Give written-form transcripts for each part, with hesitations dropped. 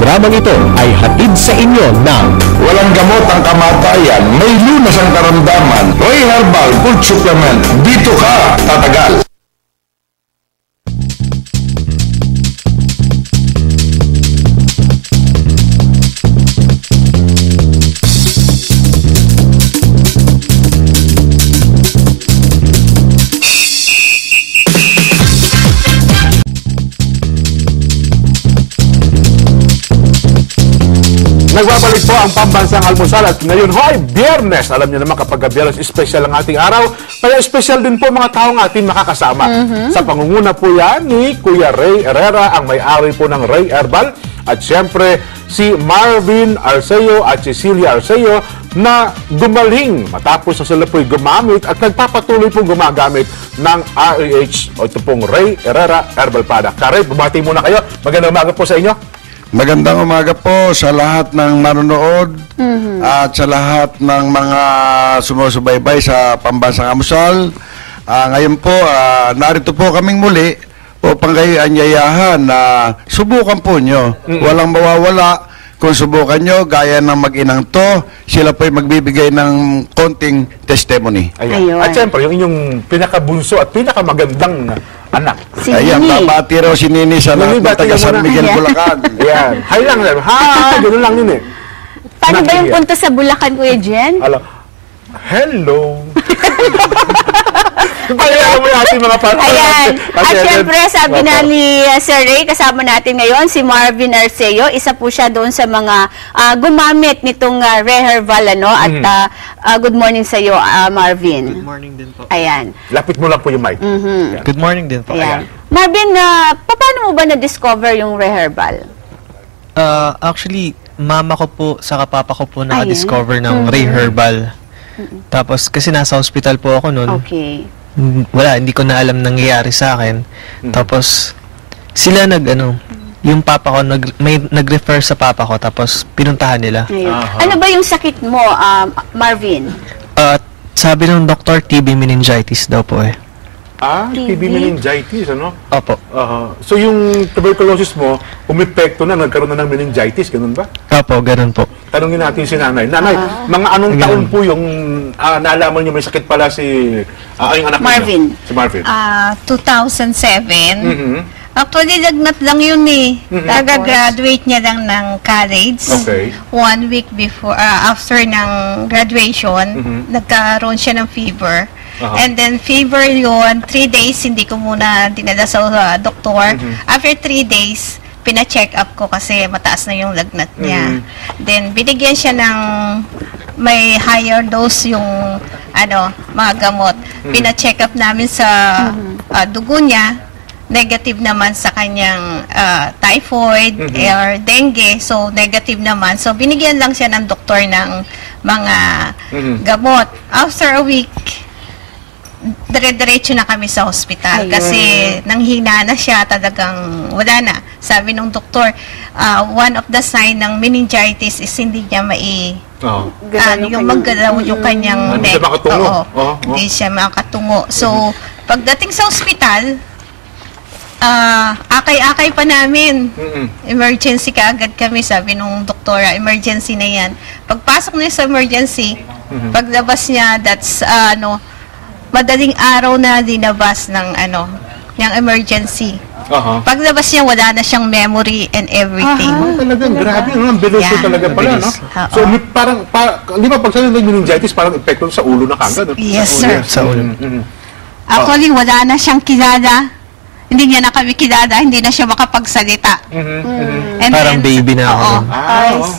Programang ito ay hatid sa inyo ng walang gamot ang kamatayan, may lunas ang karamdaman. Ray Herbal Food Supplement. Dito ka tatagal. Nagbabalik po ang pambansang almusal at ngayon ho ay Biyernes. Alam niyo naman kapag Biyernes, special ang ating araw. Kaya special din po mga taong ating makakasama. Sa pangunguna po yan ni Kuya Ray Herrera, ang may-ari po ng Ray Herbal. At siyempre si Marvin Arceo at Cecilia Arceo na gumaling matapos na sila po'y gumamit at nagpapatuloy pong gumagamit ng REH o ito pong Ray Herrera Herbal Product. Kare, bumati muna kayo. Magandang umaga po sa inyo. Magandang umaga po sa lahat ng manonood at sa lahat ng mga sumusubaybay sa Pambansang Almusal. Ngayon po, narito po kaming muli upang kayo anyayahan na subukan po nyo. Walang mawawala kung subukan nyo, gaya ng mag-inang to, sila po'y magbibigay ng konting testimony. Ayun. At siyempre, yung inyong pinakabunso at pinakamagandang anak. Si Ayan, Nini. babati raw si Nini sa lahat ng taga San Miguel, Bulacan. Ayan. Hi lang lang. Ha! Ganun lang yun eh. Paano ba yung punta sa Bulacan, Kuya Jen? Hello. Kaya mo natin mga partner. Ayan. At syempre, sabi na ni Sir Ray, kasama natin ngayon, si Marvin Arceo. Isa po siya doon sa mga gumamit nitong Ray Herbal, ano? At good morning sa iyo, Marvin. Good morning din po. Ayan. Lapit mo lang po yung mic. Good morning din po. Ayan. Marvin, paano mo ba na-discover yung Ray Herbal? Actually, mama ko po, saka papa ko po na-discover ng Ray Herbal. Tapos, kasi nasa hospital po ako noon. Okay. Wala, hindi ko na alam nangyayari sa akin. Tapos, sila yung papa ko, nag-refer sa papa ko, tapos pinuntahan nila. Ano ba yung sakit mo, Marvin? Sabi ng doktor, TB meningitis daw po eh. TB meningitis, ano? Opo. So yung tuberculosis mo, umepekto na, nagkaroon na ng meningitis, ganun ba? Opo, ganun po. Tanungin natin si nanay. Nanay, mga anong taon po yung nalaman niyo may sakit pala yung anak Marvin. niyo? Si Marvin. 2007. Actually, lagnat lang yun eh. Nag-graduate niya lang ng college. Okay. 1 week before, after ng graduation, nagkaroon siya ng fever. And then fever yun, 3 days, hindi ko muna dinala sa doktor. After 3 days, pina-check up ko kasi mataas na yung lagnat niya. Then, binigyan siya ng may higher dose yung mga gamot. Pina-check up namin sa dugo niya. Negative naman sa kanyang typhoid or dengue. So, negative naman. So, binigyan lang siya ng doktor ng mga gamot. After a week, dire-diretso na kami sa hospital kasi nanghina na siya, talagang wala na. Sabi ng doktor, one of the sign ng meningitis is hindi niya yung maggalaw yung kanyang neck. Hindi siya makatungo. So, pagdating sa hospital, akay-akay pa namin. Emergency kaagad kami, sabi nung doktora, emergency na yan. Pagpasok niya sa emergency, paglabas niya, that's madaling araw na dinabas ng emergency. Paglabas niya, wala na siyang memory and everything. Talagang grabe, ang bilis talaga pala, no? So, parang, di ba pag sabi ng meningitis, parang epekto sa ulo na kagad? Yes, sir. Sa ulo. Actually, wala na siyang kilala. Hindi niya na kami kilala, hindi na siya makapagsalita. And parang baby na ako.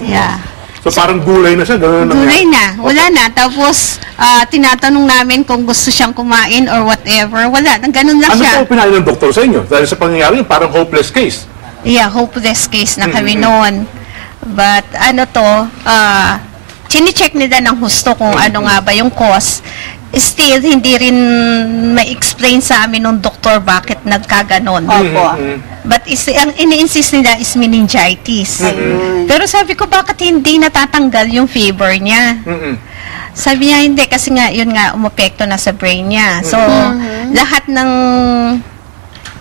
Yeah. So, parang gulay na siya? Gulay na. Wala na. Tapos, tinatanong namin kung gusto siyang kumain or whatever. Wala. Ganun lang siya. Ano po pinahin ng doktor sa inyo? Dahil sa pangyayari, parang hopeless case. Yeah, hopeless case na kami noon. But, chine-check nila ng husto kung ano nga ba yung cause. Still, hindi rin ma-explain sa amin ng doktor bakit nagkaganon. But ang ini-insist nila is meningitis. Pero sabi ko, bakit hindi natatanggal yung fever niya? Sabi niya, hindi. Kasi nga, yun nga, umapekto na sa brain niya. So, lahat ng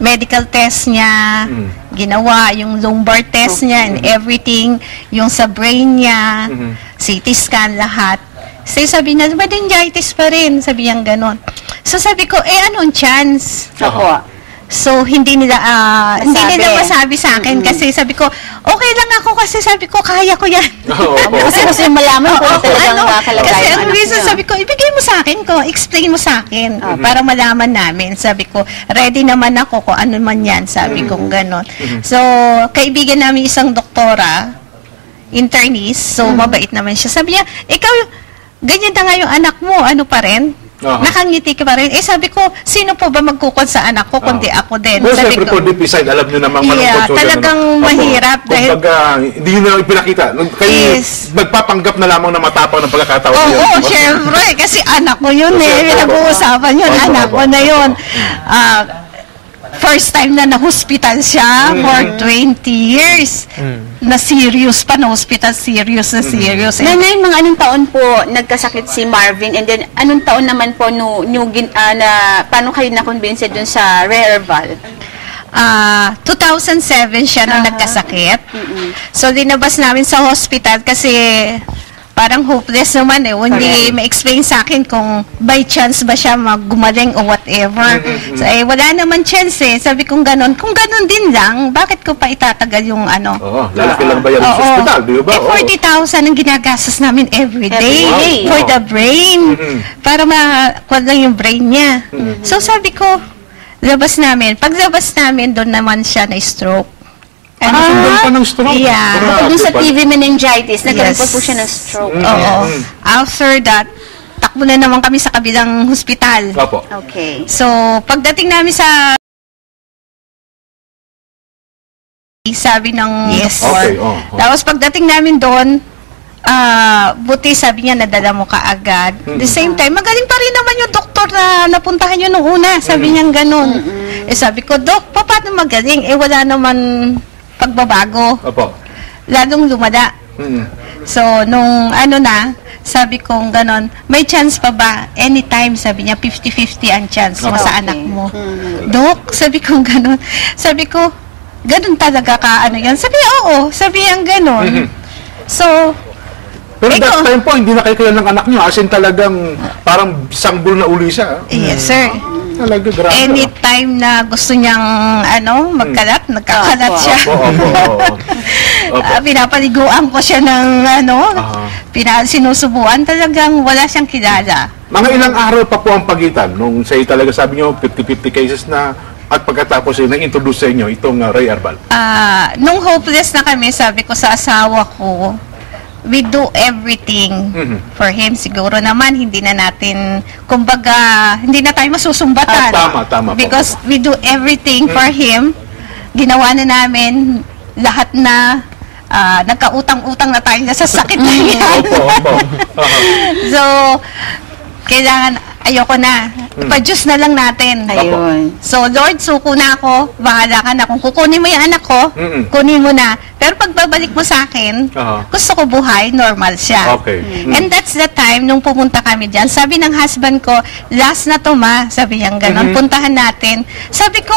medical test niya, ginawa yung lumbar test niya and everything, yung sa brain niya, CT scan, lahat. So sabi niya, meningitis pa rin, sabi niya ganon. So sabi ko, anong chance? Opo. So, hindi nila masabi sa akin kasi sabi ko, okay lang ako kasi sabi ko, kaya ko yan. Kasi malaman ko talagang kalagayan kasi ng ang anak reason, niyo. sabi ko, ibigay mo sa akin ko, explain mo sa akin para malaman namin. Sabi ko, ready naman ako kung ano man yan, sabi ko ganon. So, kaibigan namin isang doktora, internist, so mabait naman siya. Sabi niya, ikaw, ganyan na nga yung anak mo, ano pa rin? Nakangiti ka pa rin. Sabi ko, sino po ba magkukod sa anak ko kundi ako din? Well, sabi siyempre po, deep inside, alam nyo namang malungkot. Talagang mahirap. Kung hindi nyo na ipinakita. Kayo, magpapanggap na lamang na matapang ng pagkakataon niyo. Oo, syempre. Kasi anak ko yun Pinag-uusapan yun. Anak ko na yun. First time na na-hospital siya for 20 years. Na serious pa, na-hospital, serious. Nanay, mga anong taon po nagkasakit si Marvin, and then anong taon naman po paano kayo na-convince dun sa Reherval? 2007 siya nung nagkasakit. So, dinabas namin sa hospital kasi parang hopeless naman hindi ma-explain sa akin kung by chance ba siya gumaling o whatever. So, wala naman chance Sabi kong ganon. Kung ganon din lang, bakit ko pa itatagal yung ano? Lalaki lang ba yan sa hospital, di ba? 40,000 ang ginagastos namin every day for the brain. Para makuha lang yung brain niya. So, sabi ko, labas namin. Pag labas namin, doon naman siya na-stroke. Doon pa ng stroke? Yeah. Doon sa TV meningitis, nagkaroon po siya ng stroke. Oo. After that, takbo na naman kami sa kabilang hospital. Opo. Okay. So, pagdating namin sa sabi ng doktor. Tapos pagdating namin doon, buti sabi niya nadala mo kaagad. The same time, magaling pa rin naman yung doktor na napuntahan niyo nung una. Sabi niya ganun. Sabi ko, Dok, paano magaling? Wala naman pagbabago. Opo. Lalong lumada. So, nung sabi ko ganon, may chance pa ba? Anytime, sabi niya, 50-50 ang chance mo sa anak mo. Dok, sabi ko ganon. Sabi ko, ganon talaga ka, yan? Sabi, oo. Sabi niya ganon. So, pero that time po, hindi na kayo ng anak niyo. As in talagang parang sanggol na uli siya. Yes, sir. Talaga, grabe. Anytime na gusto niyang magkalat, nagkakalat siya. Pinapaliguan ko siya ng sinusubuan. Talagang wala siyang kilala. Mga ilang araw pa po ang pagitan nung say talaga sabi niyo 50-50 cases na at pagkatapos na-introduce sa inyo itong Reherval? Nung hopeless na kami, sabi ko sa asawa ko, we do everything for him. Siguro naman, hindi na natin, kumbaga, hindi na tayo masusumbatan. Tama. Because we do everything for him. Ginawa na namin lahat na nagkautang-utang na tayo sa sakit na yan. So, kailangan, ayoko na. Pa-Diyos na lang natin. Ayun. So, Lord, suko na ako. Bahala ka na. Kung kukunin mo yung anak ko, kunin mo na. Pero pagbabalik mo sa akin, gusto ko buhay, normal siya. Okay. And that's the time, nung pumunta kami dyan, sabi ng husband ko, last na to ma, sabi niya ganon, puntahan natin. Sabi ko,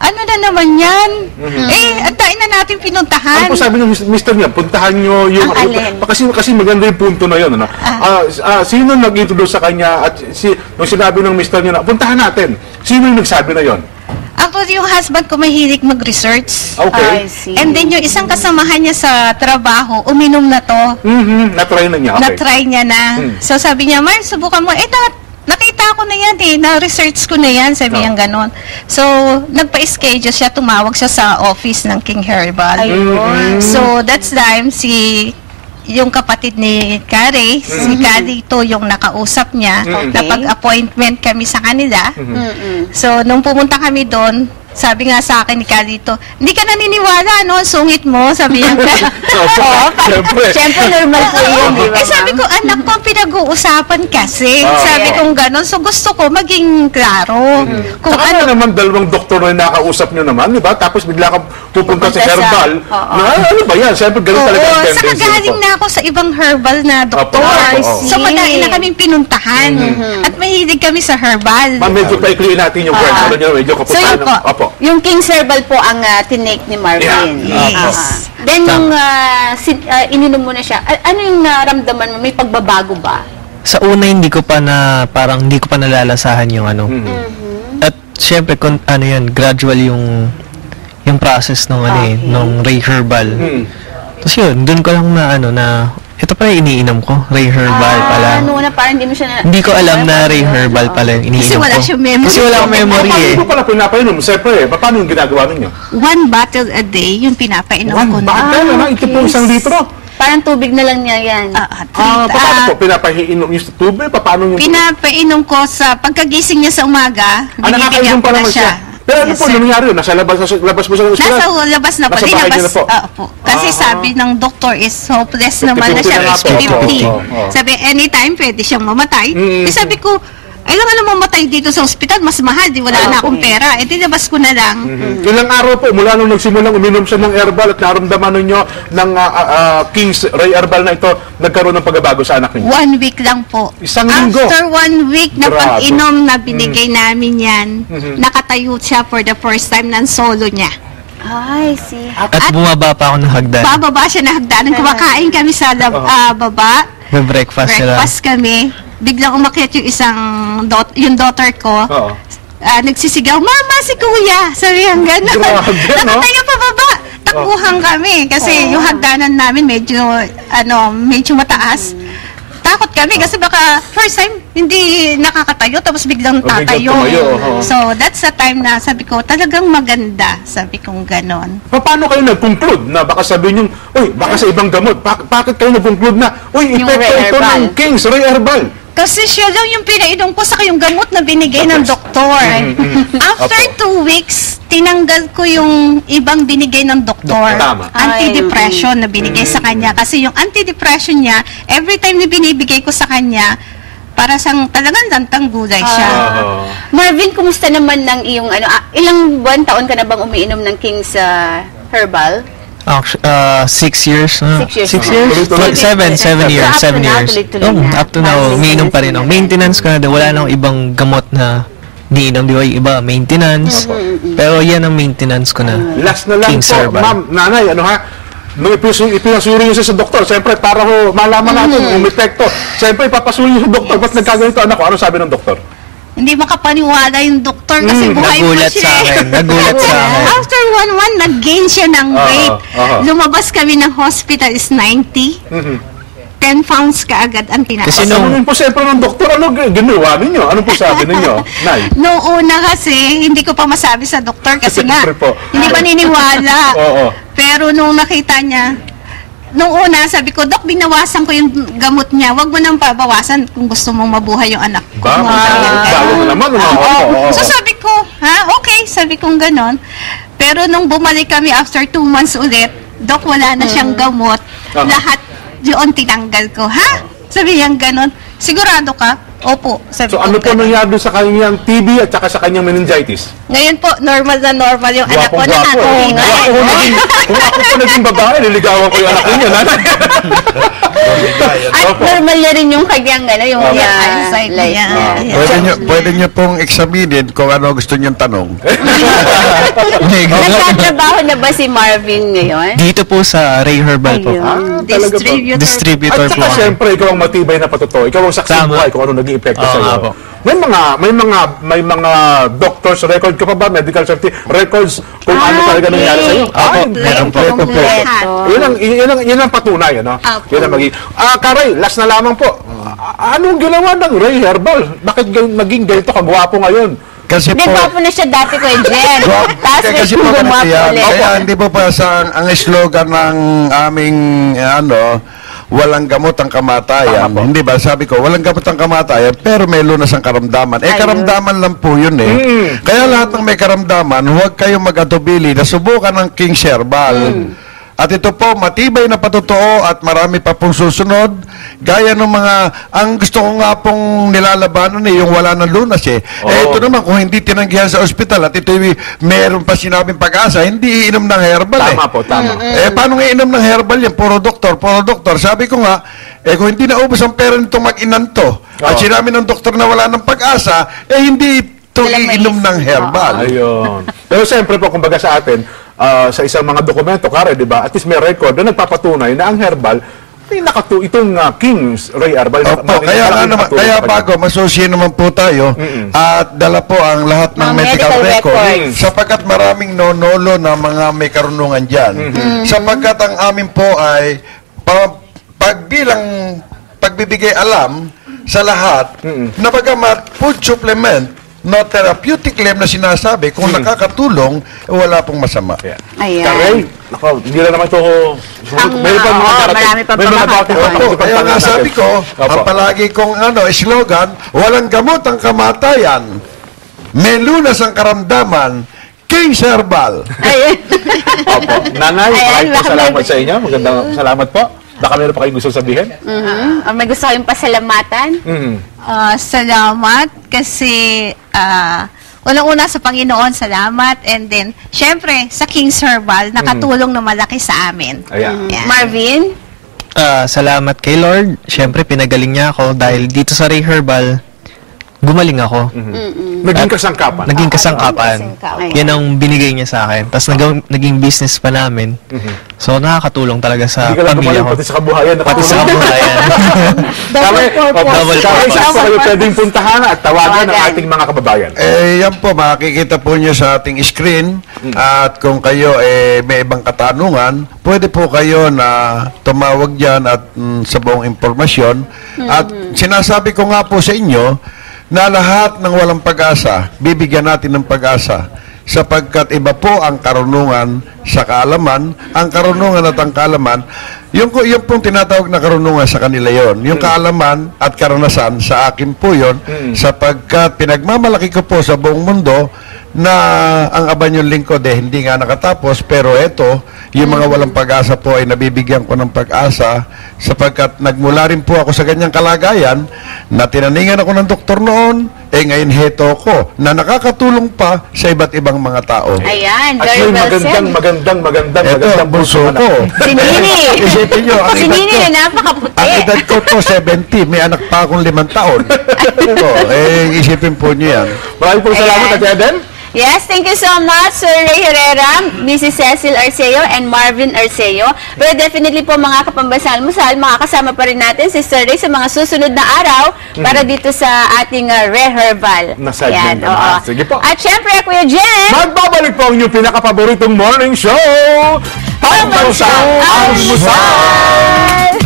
ano na naman yan? Antayin na natin pinuntahan. Ano po sabi ng mister niya, puntahan nyo yung... Kasi maganda yung punto na yun. Sino nag-introduce sa kanya at nung sinabi ng mister niya na, puntahan natin. Sino yung nagsabi na yun? Ako, yung husband ko mahilig mag-research. Okay. I see. And then yung isang kasamahan niya sa trabaho, uminom na to. Na-try na niya. Okay. Na-try niya na. So sabi niya, Mar, subukan mo. Nakita ko na yan na-research ko na yan, sabi niya ganon. So, nagpa-schedule siya, tumawag siya sa office ng King Herbal. So, that's time, yung kapatid ni Kari, si Kari ito yung nakausap niya, napag-appointment kami sa kanila. So, nung pumunta kami doon, sabi nga sa akin ni Kalito, hindi ka naniniwala, no? Sungit mo, sabi niya. Siyempre, normal po yun, di ba? Sabi ko, anak ko, pinag-uusapan kasi. Sabi ko gano'n. So, gusto ko maging klaro. Kung Saka naman, dalawang doktor na nakausap nyo naman, di ba? Tapos bigla ka pupunta sa herbal. Ano ba yan? Siyempre, gano'n talaga ang tendency. Saka galing na ako sa ibang herbal na doktor. So, madami na kaming pinuntahan. At mahilig kami sa herbal. Medyo paikliin natin yung kwento nyo. Medyo kapuntahan ng... Opo. Yung King's Herbal po ang tinake ni Marvin. Yeah. Yes. Then yung ininom mo na siya, ano yung naramdaman mo? May pagbabago ba? Sa una hindi ko pa nalalasahan yung ano. At syempre ano yan, gradual yung process ng nung Ray Herbal. Tapos yun, dun ko lang na ito pala yung iniinom ko, Ray Herbal pala. Ano na parang hindi mo siya Hindi ko alam na Ray Herbal pala yung iniinom ko. Kasi wala siyang memory. Kasi wala akong memory Paano ko pala pinapainom? Siyempre, paano yung ginagawa ninyo? 1 bottle a day yung pinapainom ko na. Bakit na? Ito po 1 litro. Parang tubig na lang niya yan. Paano po? Pinapainom yung sa tubig? Paano yung... Pinapainom ko sa pagkagising niya sa umaga, binibigyan nakakainom ko pa na naman siya. Pero ano Yes, po, sir. nangyari yun? Nasa labas mo siya ng ospital? Nasa labas na po. Nasa bahay niyo na po? Po. Kasi sabi ng doktor is hopeless naman na 50-50 siya. na nga po. 50-50. Oo. Sabi, anytime pwede siyang mamatay. Eh sabi ko, ay lang alam mamatay dito sa ospital, mas mahal, di wala na akong pera. Eh dinabas ko na lang. Ilang araw po, mula nung nagsimulang uminom siya ng herbal at naramdaman ninyo ng King's Ray Herbal na ito, nagkaroon ng pagbabago sa anak ninyo? 1 week lang po. Isang linggo? After 1 week na Grabe. pag-inom na binigay namin yan, nakatayo siya for the first time ng solo niya. Ay, see. At bumaba pa ako ng hagdan. Bababa siya na hagdanan. Kumakain kami sa baba. May breakfast sila. Breakfast kami. Biglang umakyat yung yung daughter ko. Oo. Nagsisigaw, Mama, si Kuya! Sabi ang gano'n. Grabe, no? Nakatayo pa baba. Takbuhan kami. Kasi yung hagdanan namin medyo mataas. Takot kami kasi baka first time hindi nakakatayo tapos biglang Biglang tatayo. tumayo, oo. So that's the time na sabi ko talagang maganda. Sabi kong ganon. Paano kayo nag-conclude na baka sabihin yung, uy, baka sa ibang gamot, bakit kayo nag-conclude na, uy, Yung epekto Ray ito Herbal. ng King's Ray Herbal? Kasi siya lang yung pinainom ko sa yung gamot na binigay ng doktor. After 2 weeks, tinanggal ko yung ibang binigay ng doktor. Tama. Antidepression na binigay sa kanya. Kasi yung antidepression niya, every time na binibigay ko sa kanya, para sang talagang lantang gulay siya. Marvin, kumusta naman ng iyong ilang buwan, taon ka na bang umiinom ng King's Herbal? 6 years. 6 years. 6 years? Tuloy-tuloy. 7 years. So, up to 7 now, years. tuloy-tuloy na. Up to now, umiinom pa rin ako. Maintenance ko na. Wala na akong ibang gamot na diinom. Di ba yung iba, maintenance. Pero yan ang maintenance ko na. Last na lang King's po, Herbal. ma'am, nanay, nung ipinasuri niyo siya sa doktor, siyempre, para ho malaman natin yung epekto. Siyempre, ipapasuri niyo sa doktor, ba't nagkaganito anak ko? Ano sabi ng doktor? Hindi makapaniwala yung doktor kasi buhay pa Nagulat siya. sa akin. Nagulat sa akin. After 1 month, nag-gain siya ng weight. Lumabas kami ng hospital is 90. 10 pounds kaagad ang tinaas. Kasi Sasabihin po siyempre ng doktor, ano ginawa ninyo? Ano po sabi ninyo? Nay? Noong una kasi, hindi ko pa masabi sa doktor kasi nga, Siyempre po. hindi pa niniwala. Oo. Pero nung nakita niya, nung una, sabi ko, Dok, binawasan ko yung gamot niya. Huwag mo nang pabawasan kung gusto mong mabuhay yung anak ko. Bago mo naman. So sabi ko, okay, sabi kong ganon. Pero nung bumalik kami after 2 months ulit, Dok, wala na siyang gamot. Lahat yun tinanggal ko. Sabi niya ganon. Sigurado ka? Opo. Sabi So ko, ano po ganon. nangyari sa kanyang TB at saka sa kanyang meningitis? Ngayon po, normal na normal yung anak ko. Gwapong-gwapo. Kung ako po naging babae, niligawan ko yung anak ninyo, nanay. At normal na rin yung kanyang yung eyesight like, niya. Pwede niyo pong examinin kung ano gusto niyong tanong. Nagtatrabaho na ba si Marvin ngayon? Dito po sa Ray Herbal po. Ayun. Talaga po. Distributor At po. saka ako. siyempre, ikaw ang matibay na patotoo. Ikaw ang saksi Tama. buhay kung ano naging epekto Oo sa nga iyo. po. May mga doctors record ka pa ba? Medical certificate records kung ano talaga nangyari sa iyo? Opo, meron po. Yun ang patunay, ano? Opo. Yun ang maging... Karay, last na lamang po. Anong ginawa ng Ray Herbal? Bakit naging ganito kagwapo ngayon? Kasi Hindi, gwapo na siya dati ko, Jen. Tapos may kasi po ganito gumapo yan. ulit. Kaya hindi po pa ang slogan ng aming walang gamot ang kamatayan. Tama po. Hindi ba? Sabi ko, walang gamot ang kamatayan, pero may lunas ang karamdaman. Ayun. Karamdaman lang po yun Kaya lahat ng may karamdaman, huwag kayong mag-atubili na subukan ng King's Herbal. At ito po, matibay na patotoo at marami pa pong susunod. Gaya ng ang gusto ko nga pong nilalabanan yung wala ng lunas ito naman, kung hindi tinanggihan sa ospital at ito meron pa sinabing pag-asa, hindi iinom ng herbal Tama po, tama. paano nga inom ng herbal yan? Puro doktor. Sabi ko nga, kung hindi naubos ang pera nitong mag-inan to, at sinabi ng doktor na wala ng pag-asa, hindi to Alam mo, iinom ng herbal. Ayun. Pero siyempre po, kumbaga sa atin, sa isang mga dokumento, kare, di ba, at least may record na nagpapatunay na ang herbal, itong King's Ray Herbal. Opo, kaya bago, masosye naman po tayo at dala po ang lahat ng Mga medical medical record records. sapagkat maraming nonolo na mga may karunungan dyan. Sapagkat ang amin po ay pagbibigay alam sa lahat na bagamat food supplement no therapeutic claim na sinasabi kung nakakatulong, wala pong masama. Ayan. Karay, nako, hindi lang naman ito. Marami pang pamahalaga. Opo, kaya nga sabi ko, ang palagi kong slogan, walang gamot ang kamatayan, may lunas ang karamdaman, King's Herbal. Ayan. Opo. Nanay, Ayan, maraming po baka salamat may- sa inyo. Magandang salamat po. Baka meron pa kayong gusto sabihin? May gusto kayong pasalamatan? Salamat kasi unang-una sa Panginoon, salamat. And then, syempre, sa King's Herbal, nakatulong na malaki sa amin. Ayan. Yan. Marvin? Salamat kay Lord. Siyempre, pinagaling niya ako dahil dito sa Ray Herbal, gumaling ako. Naging kasangkapan. Naging kasangkapan. kasangkapan. Yan ang binigay niya sa akin. Tapos naging business pa namin. So, nakakatulong talaga sa Hindi ka lang pamilya gumaling, ko. pati sa kabuhayan. Pati sa kabuhayan. Double purpose. Double Kaya purpose. saan po kayo pwedeng puntahan at tawagan ng Tawagan. ating mga kababayan? Yan po, makikita po nyo sa ating screen at kung kayo may ibang katanungan, pwede po kayo na tumawag dyan at sa buong impormasyon. At sinasabi ko nga po sa inyo na lahat ng walang pag-asa, bibigyan natin ng pag-asa sapagkat iba po ang karunungan sa kaalaman. Ang karunungan at ang kaalaman, yung pong tinatawag na karunungan sa kanila yon. Yung kaalaman at karanasan sa akin po yon sapagkat pinagmamalaki ko po sa buong mundo na ang Abanyong Lingkod hindi nga nakatapos, pero eto, yung mga walang pag-asa po ay nabibigyan ko ng pag-asa sapagkat nagmula rin po ako sa ganyang kalagayan na tinaningan ako ng doktor noon, ngayon heto ko na nakakatulong pa sa iba't ibang mga tao. Ayan, At very may well said. magandang Ito ang bunso ko. Si Nini. Isipin nyo, ang Si edad Nini ko, na napakaputi. ang edad ko po 70, may anak pa akong 5 taon. Isipin po nyo yan. Maraming po salamat, Ayan. Ate Eden. Yes, thank you so much, Sir Ray Herrera, Mrs. Cecil Arceo, and Marvin Arceo. Pero definitely po mga kapambansang almusal, makakasama pa rin natin si Sir Ray sa mga susunod na araw para dito sa ating Ray Herbal. Na segment Ayan, naman. oo. Sige po. At syempre, Kuya Jen, Magbabalik po ang inyong pinakapaboritong morning show, Pambansang Almusal!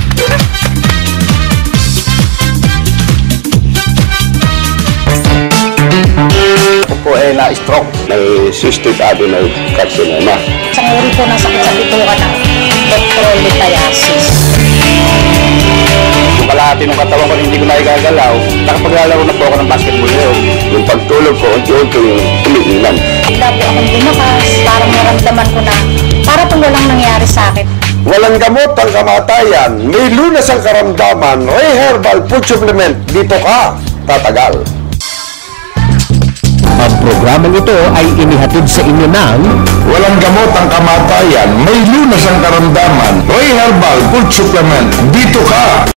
Ako po ay na-stroke. May cystic adenoid carcinoma. Isang uri po ng sakit sa bituka ng electrolithiasis. Yung kalahati ng katawan ko hindi ko na igagalaw. Nakapaglalaro na po ako ng basketball ngayon. Yung pagtulog ko, unti-unti yung umiilan. Bigla po akong lumakas, parang naramdaman ko na para pong walang nangyari sa akin. Walang gamot ang kamatayan, may lunas ang karamdaman, Ray Herbal Food Supplement, dito ka, tatagal. Ang programang ito ay inihatid sa inyo ng Walang gamot ang kamatayan, may lunas ang karamdaman, Ray Herbal Food Supplement, dito ka.